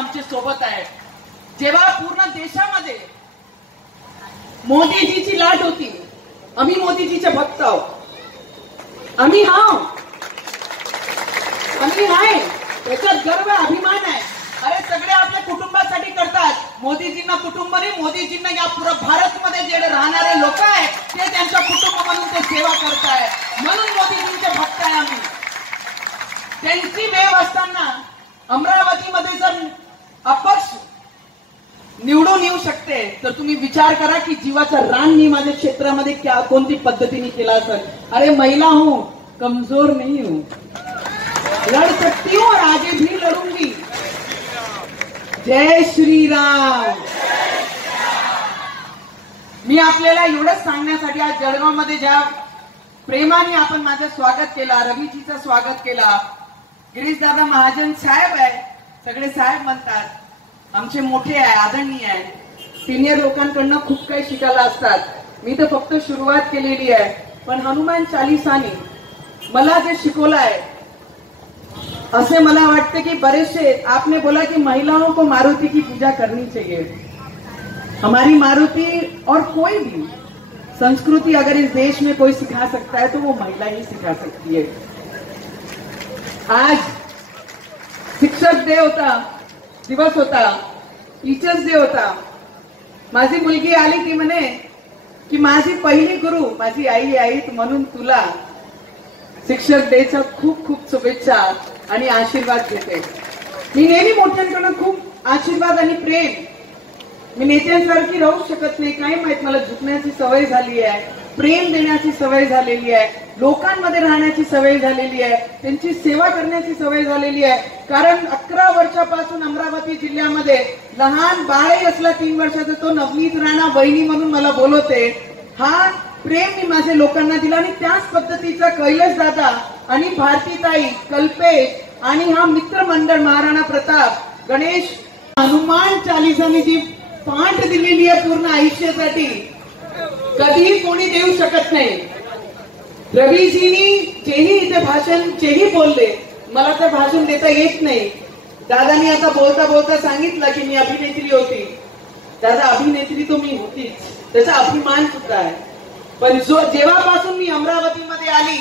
आमच्या सोबत आहे. जेव्हा पूर्ण देशामध्ये मोदीजीची लाट होती, आम्ही मोदीजीचे भक्त आहोत. आम्ही आहे, त्याच्यात गर्व अभिमान आहे. अरे सगळे आपल्या कुटुंबासाठी करतात. मोदीजींना कुटुंब नाही, मोदीजींना या पुरा भारतमध्ये जे राहणारे लोक आहेत ते त्यांच्या कुटुंब म्हणून ते सेवा करताय. म्हणून मोदीजींचे भक्त आहे आम्ही. त्यांची वेळ असताना अमरावतीमध्ये जर अपक्ष निवडून येऊ शकते तर तुम्ही विचार करा की जीवाचा रान मी माझ्या क्षेत्रामध्ये कोणती पद्धतीने केला असेल. अरे महिला हूं, कमजोर नहीं हूं, लड़ सकती हूं और आगे भी लड़ूंगी. जय श्रीराम. मी आपल्याला एवढंच सांगण्यासाठी आज जळगावमध्ये ज्या प्रेमाने आपण माझं स्वागत केला, रवीजीचं स्वागत केला. गिरीशदादा महाजन साहेब आहे, सगळे साहेब म्हणतात, आमचे मोठे आहे, आदरणीय आहे. सिनियर लोकांकडनं खूप काही शिकायला असतात. मी तर फक्त सुरुवात केलेली आहे, पण हनुमान चालीसाने मला जे शिकवलं आहे असे मला वाटते की बरेचसे. आपने बोला कि महिलाओं को मारुति की पूजा करनी चाहिए. हमारी मारुति और कोई भी संस्कृति अगर इस देश में कोई सिखा सकता है तो वो महिला ही सिखा सकती है. आज शिक्षक दिवस होता, टीचर्स डे होता. माझी मुलगी आली ती म्हणे की माझी पहिली गुरु माझी आई आहे, म्हणून तुला शिक्षक डेच्या खूप खूप शुभेच्छा आणि आशीर्वाद देते. मी नेहमी मोठ्यांकडून खूप आशीर्वाद आणि प्रेम. मी नेत्यांसारखी राहू शकत नाही, काय माहित, मला झुकण्याची सवय झाली आहे, प्रेम देण्याची सवय झालेली आहे, लोकांमध्ये राहण्याची सवय झालेली आहे, त्यांची सेवा करण्याची सवय झालेली आहे. कारण 11 वर्षापासून अमरावती जिल्ह्यामध्ये लहान बाळही असला 3 वर्षाचा तो नवनीत राणा बहिणी म्हणून मला बोलवते. हा प्रेम मी माझ्या लोकांना दिला. आणि त्याच पद्धतीचा कैलास दादा आणि भारतीताई, कल्पेश आणि हा मित्रमंडळ महाराणा प्रताप, गणेश, हनुमान चालीसाने जी पाठ दिलेली आहे पूर्ण आयुष्यासाठी कधीही कोणी देऊ शकत नाही. रवीजींनी जेही इथे भाषण जेही बोलले, मला तर भाषण देता येत नाही. दादानी आता बोलता बोलता सांगितलं की मी अभिनेत्री होती. दादा अभिनेत्री तो मी होतीच, त्याचा अभिमान सुद्धा आहे. पण जेव्हापासून मी अमरावतीमध्ये आली,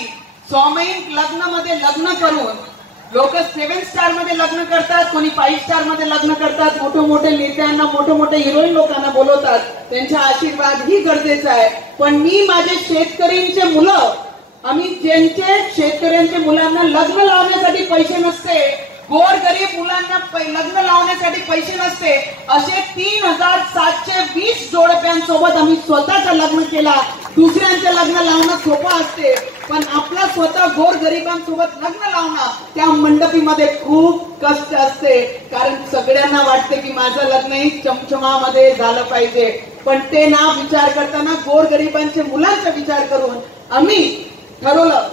सामूहिक लग्नामध्ये लग्न करून लोक 7 स्टार मध्ये लग्न करतात, कोणी 5 स्टार मध्ये लग्न करतात, मोठे मोठे नेत्यांना, मोठे मोठे हिरोईन लोकांना बोलवतात, त्यांचा आशीर्वाद ही गरजेचा आहे. पण मी माझे शेतकऱ्यांचे मुलं, आम्ही ज्यांचे शेतकऱ्यांच्या मुलांना लग्न लावण्यासाठी पैसे नसते, गोरगरीब मुलांना लग्न लावण्यासाठी पैसे नसते, असे 3720 जोडप्यांसोबत आम्ही स्वतःचं लग्न केला. दुसऱ्यांचं लग्न लावणं सोपं असते, पण आपला स्वतः गोरगरिबांसोबत लग्न लावणं त्या मंडपीमध्ये खूप कष्ट असते. कारण सगळ्यांना वाटते की माझं लग्नही चमचमामध्ये झालं पाहिजे, पण ते ना विचार करताना गोरगरिबांच्या मुलांचा विचार करून आम्ही ठरवलं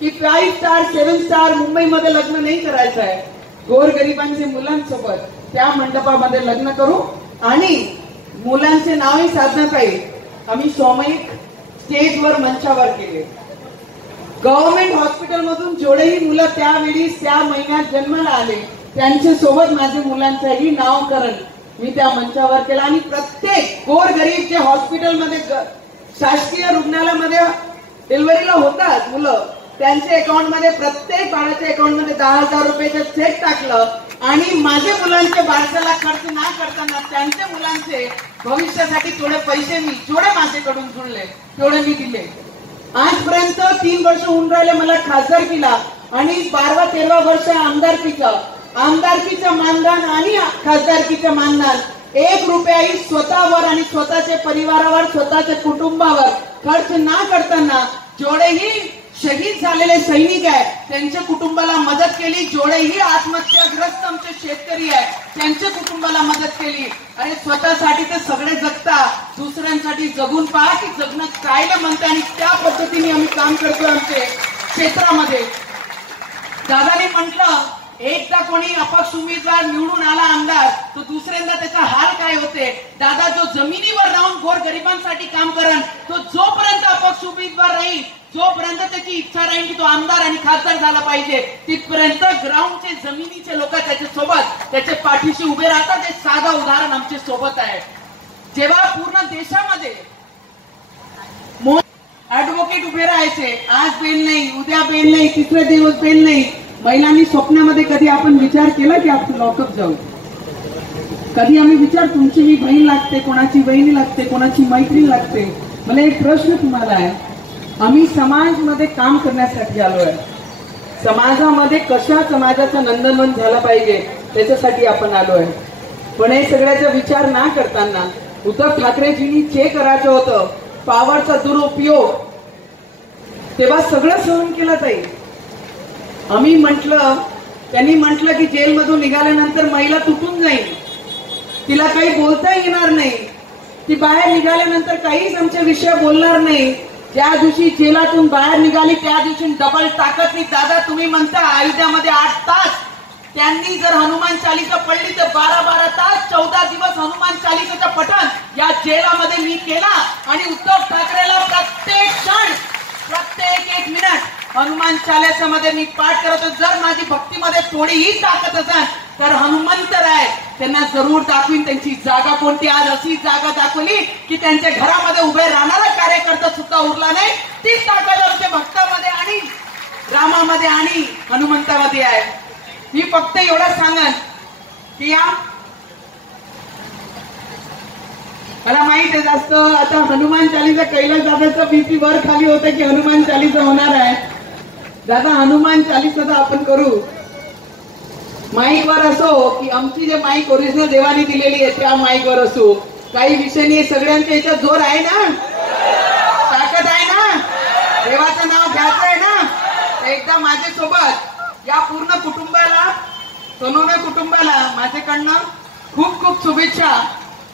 की 5 स्टार 7 स्टार मुंबईमध्ये लग्न नाही करायचं आहे. गोरगरिबांच्या मुलांसोबत त्या मंडपामध्ये लग्न करू. आणि मुलांचे नावही साधनाताई आम्ही सामूहिक स्टेजवर मंचावर केले. गव्हर्नमेंट हॉस्पिटल मधून जेवढेही मुलं त्यावेळी त्या महिन्यात जन्माला आले त्यांच्या सोबत माझ्या मुलांचंही नावकरण मी त्या मंचावर केलं. आणि प्रत्येक गोरगरीब जे हॉस्पिटलमध्ये शासकीय रुग्णालयामध्ये डिलिव्हरीला होतात मुलं, त्यांच्या अकाउंटमध्ये, प्रत्येक बाळाच्या अकाउंटमध्ये 10,000 रुपयाचं चेक टाकलं. आणि माझ्या मुलांच्या बारसाला खर्च ना करताना त्यांच्या मुलांचे भविष्यासाठी थोडे पैसे मी जेवढे माझ्याकडून जुळले तेवढे मी दिले. आजपर्यंत 3 वर्ष होऊन राहिले मला खासदारकीला, आणि 12-13 वर्ष आमदारकीचं मानधन आणि खासदारकीचं मानधन 1 रुपयाही स्वतःवर आणि स्वतःच्या परिवारावर, स्वतःच्या कुटुंबावर खर्च ना करताना जेवढेही शहीद झालेले सैनिक आहेत त्यांच्या कुटुंबाला मदत केली, जेवढेही आत्महत्याग्रस्त आमचे शेतकरी आहेत त्यांच्या कुटुंबाला मदत केली. अरे स्वतःसाठी तर सगळे जगता, दुसऱ्यांसाठी जगून पहा की जगणं काय म्हणतं. आणि त्या पद्धतीने आम्ही काम करतो आमच्या क्षेत्रामध्ये. दादाने म्हटलं एकदा कोणी अपक्ष उमेदवार निवडून आला आमदार, तो दुसऱ्यांदा त्याचा हाल काय होते. दादा जो जमिनीवर राहून गोरगरिबांसाठी काम करेन, तो जोपर्यंत अपक्ष उमेदवार राहील, जोपर्यंत त्याची इच्छा राहील की तो आमदार आणि खासदार झाला पाहिजे, तिथपर्यंत ग्राउंडचे जमिनीचे लोक त्याच्या सोबत त्याच्या पाठीशी उभे राहतात. हे साधं उदाहरण आमच्या सोबत आहे. जेव्हा पूर्ण देशामध्ये ऍडव्होकेट उभे राहायचे, आज बेल नाही, उद्या बेल नाही, तिसरे दिवस बेल नाही, महिलांनी स्वप्नामध्ये कधी आपण विचार केला की आपण लॉकअप जाऊ? कधी आम्ही विचार, तुमची ही बहीण लागते, कोणाची बहिणी लागते, कोणाची मैत्रीण लागते. मला एक प्रश्न तुम्हाला आहे, आम्ही समाजमध्ये काम करण्यासाठी आलो आहे. समाजामध्ये कशा समाजाचं नंदनवन झालं पाहिजे त्याच्यासाठी आपण आलो आहे. पण हे सगळ्याचा विचार ना करताना उद्धव ठाकरेजींनी जे करायचं होतं, पॉवरचा दुरुपयोग, तेव्हा सगळं सहन केलं ताई. आम्ही म्हटलं, त्यांनी म्हटलं की जेलमधून निघाल्यानंतर महिला तुटून जाईल, तिला काही बोलता येणार नाही, ती बाहेर निघाल्यानंतर काहीच आमच्या विषय बोलणार नाही. ज्या दिवशी जेलातून बाहेर निघाली त्या दिवशी डबल ताकदनी, दादा तुम्ही म्हणता अयोध्यामध्ये 8 तास, त्यांनी जर हनुमान चालीसा पडली तर 12-12 तास 14 दिवस हनुमान चालीसाचं पठण या जेलामध्ये मी केला. आणि उद्धव ठाकरेला प्रत्येक क्षण, प्रत्येक 1 मिनिट हनुमान चालीसामध्ये मी पाठ करतो. जर माझी भक्तीमध्ये थोडीही ताकद असेल तर हनुमंत राय त्यांना जरूर दाखवीन त्यांची जागा कोणती. आज अशी जागा दाखवली की त्यांच्या घरामध्ये उभे राहणारा कार्यकर्ता सुद्धा उरला नाही. ती ताकद आमच्या भक्तामध्ये आणि रामामध्ये आणि हनुमंतामध्ये आहे. मी फक्त एवढं सांगन की या मला माहित आहे जास्त आता हनुमान चालीसा कैलास दादाचा बीपी वर खाली होतं की हनुमान चालीसा होणार आहे. दादा हनुमान चालीसा आपण करू, माईक वर असो की आमची जे माईक ओरिजिनल देवानी दिलेली आहे त्या माईक वर असो, काही विषय नाही. सगळ्यांच्या याच्यात जोर आहे ना, ताकद आहे ना, देवाचं नाव घ्यायचं आहे ना. एकदा माझ्यासोबत या पूर्ण कुटुंबाला, सोनवणे कुटुंबाला माझ्याकडनं खूप खूप शुभेच्छा.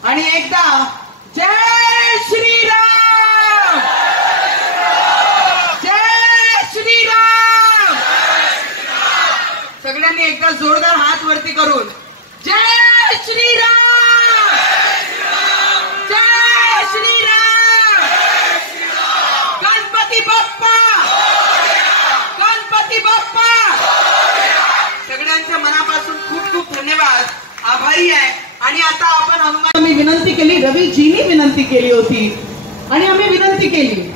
आणि एकदा जय श्रीराम, जय श्रीराम. सगळ्यांनी एकदा जोरदार हात वरती करून जय श्रीराम, जय श्रीराम. गणपती बाप्पा, गणपती बाप्पा. सगळ्यांच्या मनापासून खूप खूप धन्यवाद, आभारी आहे. आणि आता आपण हनुमान, मी विनंती केली, रवीजींनी विनंती केली होती आणि आम्ही विनंती केली.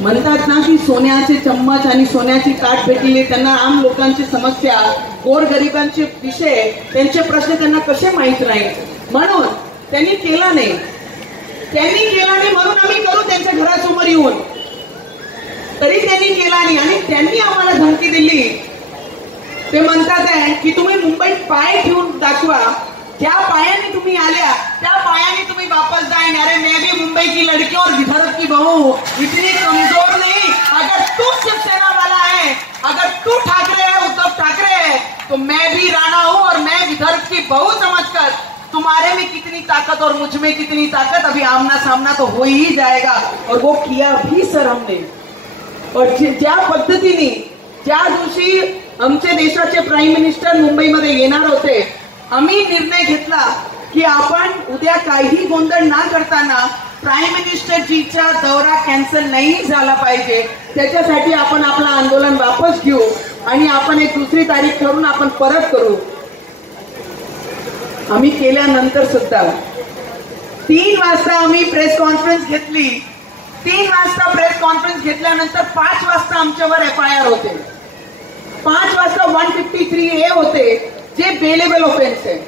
म्हणतात ना की सोन्याचे चम्मच आणि सोन्याची ताट भेटलेली, त्यांना आम लोकांची समस्या, गोरगरिबांचे विषय, त्यांचे प्रश्न त्यांना कसे माहित नाही, म्हणून त्यांनी केला नाही. त्यांनी केला नाही म्हणून आम्ही करू त्यांच्या घरासमोर येऊन, तरी त्यांनी केला नाही. आणि त्यांनी आम्हाला धमकी दिली. ते म्हणतात आहे की तुम्ही मुंबईत पाय ठेवून दाखवा, क्या पायाने तुम्ही आल्या त्या पायाने तुम्ही वापस जाए. अरे मैं भी मुंबई की लड़की और विदर्भ की बहू, इतनी कमजोर नहीं. अगर तू शिवसेना वाला है, अगर तू ठाकरे है, उद्धव ठाकरे है, तो मैं भी राणा हूं और मैं विदर्भ की बहू समझकर तुम्हारे में कितनी ताकत और मुझ में कितनी ताकत, अभी आमना सामना तो हो ही जाएगा. और वो किया भी सर हमने. और ज्या पद्धतीने ज्या दिवशी आमचे देशाचे प्राईम मिनिस्टर मुंबईमध्ये येणार होते, आम्ही निर्णय घेतला की आपण उद्या काही गोंधळ ना करताना प्राईम मिनिस्टरजीचा दौरा कॅन्सल नाही झाला पाहिजे, त्याच्यासाठी आपण आपलं आंदोलन वापस घेऊ आणि आपण एक दुसरी तारीख ठरवून आपण परत करू. आम्ही केल्यानंतर सुद्धा 3 वाजता आम्ही प्रेस कॉन्फरन्स घेतली. 3 वाजता प्रेस कॉन्फरन्स घेतल्यानंतर 5 वाजता आमच्यावर FIR होते. 5 वाजता 153A होते जे बेलेबल ऑफेन्स आहे.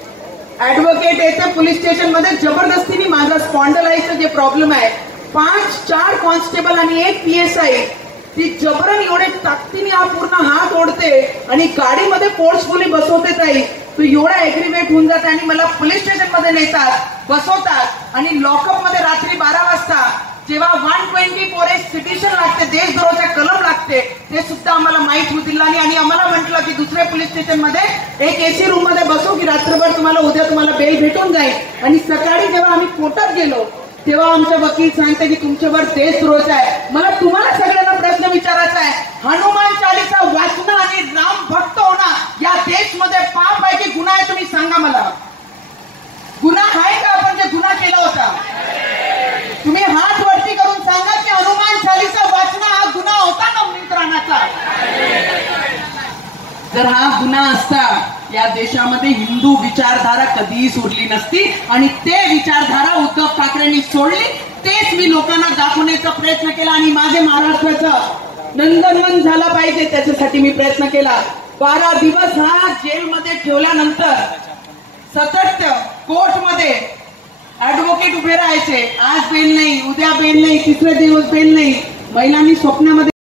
ऍडव्होकेट येते पोलीस स्टेशन मध्ये जबरदस्तीने, माझा स्पॉन्डलाइजचा जे प्रॉब्लेम आहे, 4 कॉन्स्टेबल आणि 1 PSI ती जबरन एवढे ताकदीने हा पूर्ण हात ओढते आणि गाडीमध्ये फोर्सफुली बसवते ताई. तो एवढा एग्रीमेट होऊन जाते आणि मला पोलीस स्टेशन मध्ये नेतात, बसवतात आणि लॉकअप मध्ये रात्री 12 वाजता जेव्हा 124A सिटिशन लागते, देशद्रोहाचा कलम लागते, ते सुद्धा आम्हाला माहित होतील. आणि आम्हाला म्हटलं की दुसऱ्या पोलीस स्टेशन मध्ये एक AC रूम मध्ये बसू की रात्रभर तुम्हाला उद्या तुम्हाला बेल भेटून जाईल. आणि सकाळी जेव्हा आम्ही कोर्टात गेलो तेव्हा आमचा वकील सांगते की तुमच्यावर देशद्रोह आहे. मला तुम्हाला सगळ्यांना प्रश्न विचारायचा आहे, हनुमान चालीसा वाचणं आणि राम भक्त होणं या देशमध्ये पाप आहे की गुन्हा आहे? तुम्ही सांगा मला. गुन्हा आहे का आपण जे गुन्हा केला होता? जर हा गुन्हा असता या देशामध्ये हिंदू विचारधारा कधीही सोडली नसती आणि ते विचारधारा उद्धव ठाकरेंनी सोडली. तेच मी लोकांना दाखवण्याचा प्रयत्न केला आणि माझे महाराष्ट्राचं नंदनवन झाला पाहिजे त्याच्यासाठी मी प्रयत्न केला. 12 दिवस हा जेलमध्ये ठेवल्यानंतर सतत कोर्टमध्ये ऍडव्होकेट उभे राहायचे. आज बेल नाही, उद्या बेल नाही, तिसरे दिवस बेल नाही. महिलांनी स्वप्नामध्ये